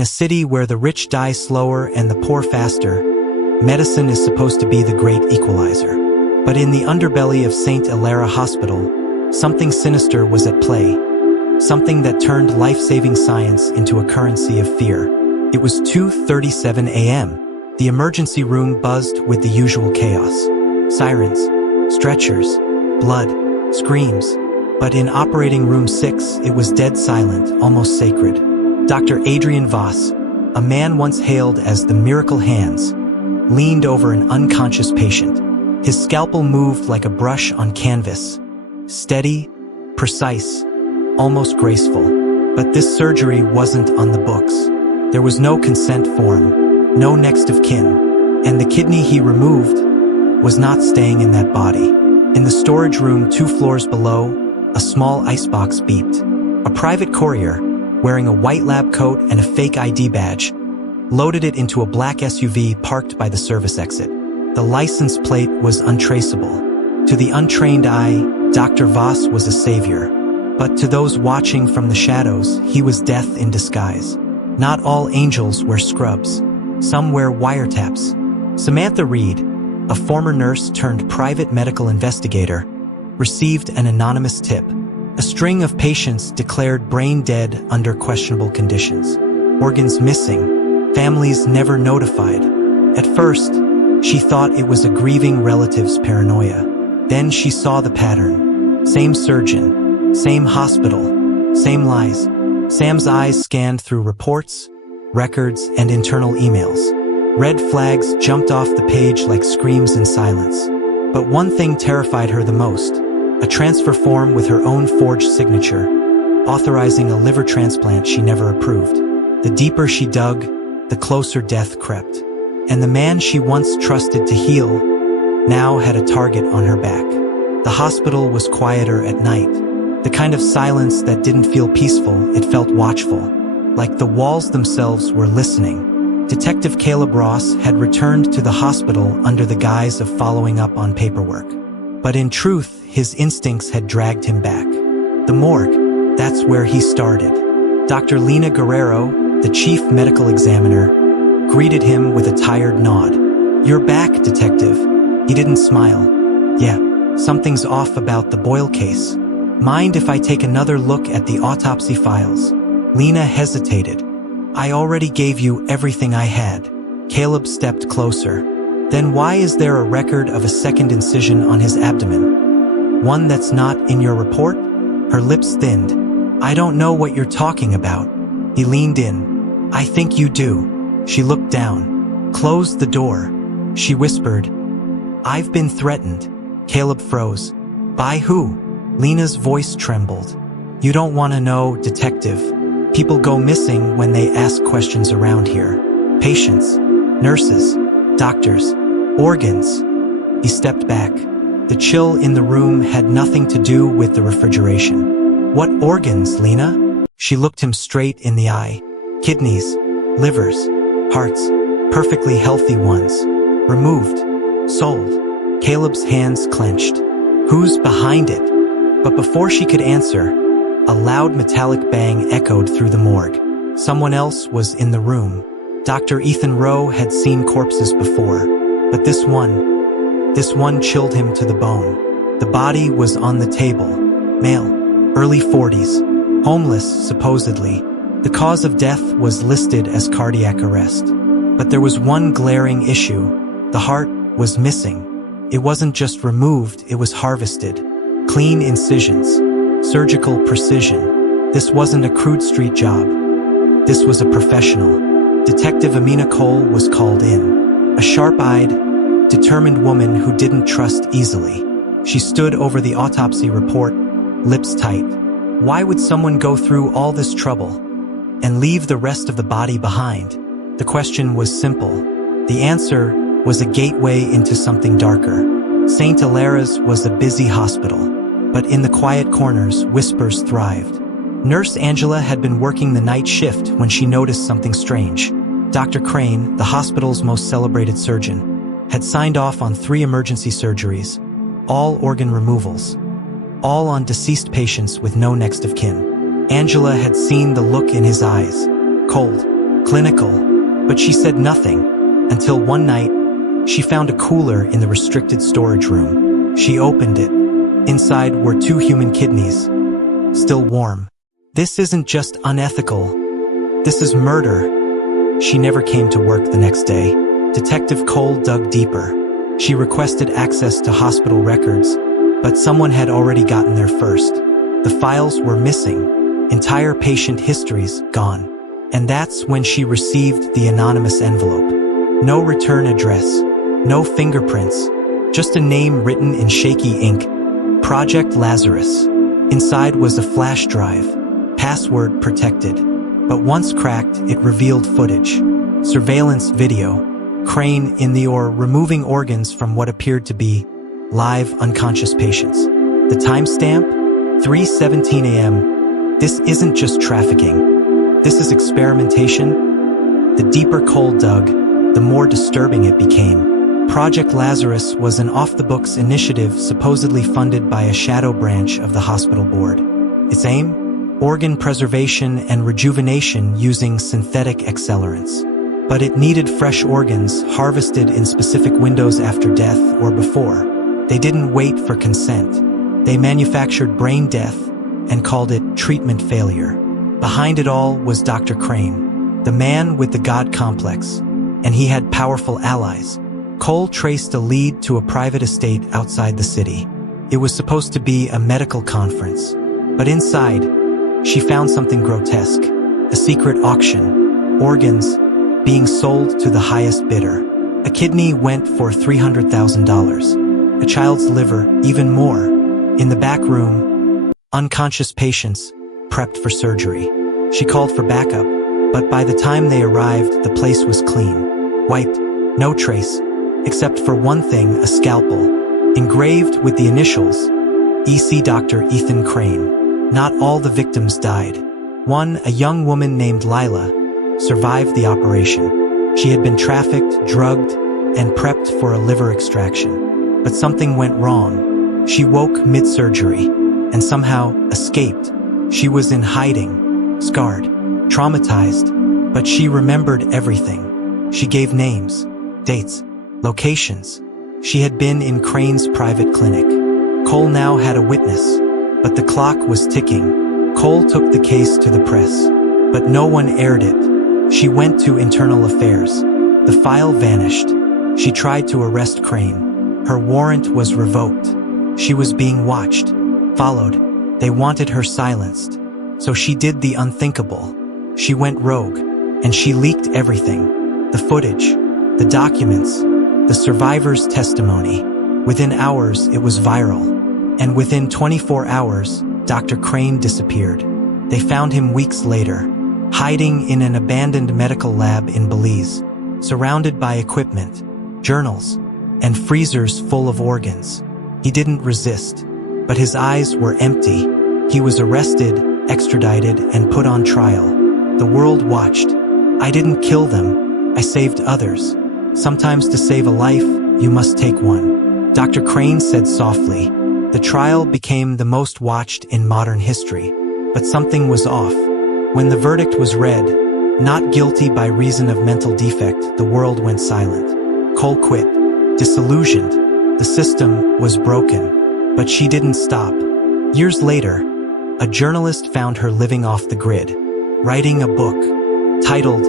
In a city where the rich die slower and the poor faster, medicine is supposed to be the great equalizer. But in the underbelly of St. Hilaire Hospital, something sinister was at play. Something that turned life-saving science into a currency of fear. It was 2:37 a.m. The emergency room buzzed with the usual chaos. Sirens, stretchers, blood, screams. But in operating room 6, it was dead silent, almost sacred. Dr. Adrian Voss, a man once hailed as the Miracle Hands, leaned over an unconscious patient. His scalpel moved like a brush on canvas. Steady, precise, almost graceful. But this surgery wasn't on the books. There was no consent form, no next of kin. And the kidney he removed was not staying in that body. In the storage room 2 floors below, a small icebox beeped. A private courier, wearing a white lab coat and a fake ID badge, loaded it into a black SUV parked by the service exit. The license plate was untraceable. To the untrained eye, Dr. Voss was a savior. But to those watching from the shadows, he was death in disguise. Not all angels wear scrubs. Some wear wiretaps. Samantha Reed, a former nurse turned private medical investigator, received an anonymous tip. A string of patients declared brain dead under questionable conditions. Organs missing. Families never notified. At first, she thought it was a grieving relative's paranoia. Then she saw the pattern. Same surgeon, same hospital, same lies. Sam's eyes scanned through reports, records, and internal emails. Red flags jumped off the page like screams in silence. But one thing terrified her the most. A transfer form with her own forged signature, authorizing a liver transplant she never approved. The deeper she dug, the closer death crept. And the man she once trusted to heal now had a target on her back. The hospital was quieter at night. The kind of silence that didn't feel peaceful, it felt watchful. Like the walls themselves were listening. Detective Caleb Ross had returned to the hospital under the guise of following up on paperwork. But in truth, his instincts had dragged him back. The morgue, that's where he started. Dr. Lena Guerrero, the chief medical examiner, greeted him with a tired nod. "You're back, detective." He didn't smile. "Yeah, something's off about the Boyle case. Mind if I take another look at the autopsy files?" Lena hesitated. "I already gave you everything I had." Caleb stepped closer. "Then why is there a record of a second incision on his abdomen? One that's not in your report?" Her lips thinned. "I don't know what you're talking about." He leaned in. "I think you do." She looked down. "Close the door," she whispered. "I've been threatened." Caleb froze. "By who?" Lena's voice trembled. "You don't want to know, detective. People go missing when they ask questions around here. Patients, nurses, doctors, organs." He stepped back. The chill in the room had nothing to do with the refrigeration. "What organs, Lena?" She looked him straight in the eye. "Kidneys, livers, hearts, perfectly healthy ones. Removed, sold." Caleb's hands clenched. "Who's behind it?" But before she could answer, a loud metallic bang echoed through the morgue. Someone else was in the room. Dr. Ethan Rowe had seen corpses before, but this one chilled him to the bone. The body was on the table. Male, early 40s, homeless, supposedly. The cause of death was listed as cardiac arrest. But there was one glaring issue. The heart was missing. It wasn't just removed, it was harvested. Clean incisions, surgical precision. This wasn't a crude street job. This was a professional. Detective Amina Cole was called in. A sharp-eyed, determined woman who didn't trust easily. She stood over the autopsy report, lips tight. Why would someone go through all this trouble and leave the rest of the body behind? The question was simple. The answer was a gateway into something darker. St. Hilaire's was a busy hospital, but in the quiet corners, whispers thrived. Nurse Angela had been working the night shift when she noticed something strange. Dr. Crane, the hospital's most celebrated surgeon, had signed off on 3 emergency surgeries, all organ removals, all on deceased patients with no next of kin. Angela had seen the look in his eyes, cold, clinical, but she said nothing, until one night, she found a cooler in the restricted storage room. She opened it. Inside were 2 human kidneys, still warm. This isn't just unethical. This is murder. She never came to work the next day. Detective Cole dug deeper. She requested access to hospital records, but someone had already gotten there first. The files were missing. Entire patient histories gone. And that's when she received the anonymous envelope. No return address. No fingerprints. Just a name written in shaky ink. Project Lazarus. Inside was a flash drive. Password protected. But once cracked, it revealed footage. Surveillance video. Crane in the OR removing organs from what appeared to be live unconscious patients. The timestamp? 3:17 a.m. This isn't just trafficking. This is experimentation. The deeper Cole dug, the more disturbing it became. Project Lazarus was an off-the-books initiative supposedly funded by a shadow branch of the hospital board. Its aim? Organ preservation and rejuvenation using synthetic accelerants. But it needed fresh organs harvested in specific windows after death or before. They didn't wait for consent. They manufactured brain death and called it treatment failure. Behind it all was Dr. Crane, the man with the God complex, and he had powerful allies. Cole traced a lead to a private estate outside the city. It was supposed to be a medical conference, but inside, she found something grotesque, a secret auction, organs being sold to the highest bidder. A kidney went for $300,000. A child's liver, even more. In the back room, unconscious patients prepped for surgery. She called for backup, but by the time they arrived, the place was clean. Wiped, no trace, except for one thing, a scalpel, engraved with the initials, EC Dr. Ethan Crane. Not all the victims died. One, a young woman named Lila, survived the operation. She had been trafficked, drugged, and prepped for a liver extraction. But something went wrong. She woke mid-surgery and somehow escaped. She was in hiding, scarred, traumatized, but she remembered everything. She gave names, dates, locations. She had been in Crane's private clinic. Cole now had a witness, but the clock was ticking. Cole took the case to the press, but no one aired it. She went to Internal Affairs. The file vanished. She tried to arrest Crane. Her warrant was revoked. She was being watched, followed. They wanted her silenced. So she did the unthinkable. She went rogue, and she leaked everything. The footage, the documents, the survivor's testimony. Within hours, it was viral. And within 24 hours, Dr. Crane disappeared. They found him weeks later, hiding in an abandoned medical lab in Belize, surrounded by equipment, journals, and freezers full of organs. He didn't resist, but his eyes were empty. He was arrested, extradited, and put on trial. The world watched. I didn't kill them. I saved others. Sometimes to save a life, you must take one. Dr. Crane said softly. The trial became the most watched in modern history. But something was off. When the verdict was read, not guilty by reason of mental defect, the world went silent. Cole quit, disillusioned. The system was broken. But she didn't stop. Years later, a journalist found her living off the grid, writing a book titled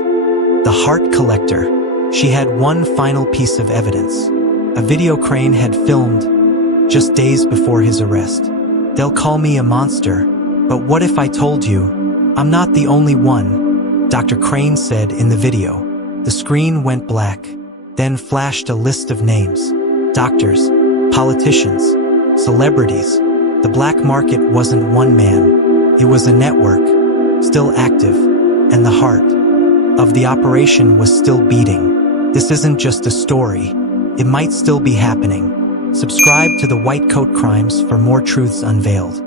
The Heart Collector. She had one final piece of evidence, a video Crane had filmed just days before his arrest. They'll call me a monster, but what if I told you I'm not the only one? Dr. Crane said in the video. The screen went black, then flashed a list of names. Doctors, politicians, celebrities. The black market wasn't one man. It was a network, still active, and the heart of the operation was still beating. This isn't just a story. It might still be happening. Subscribe to the White Coat Crimes for more truths unveiled.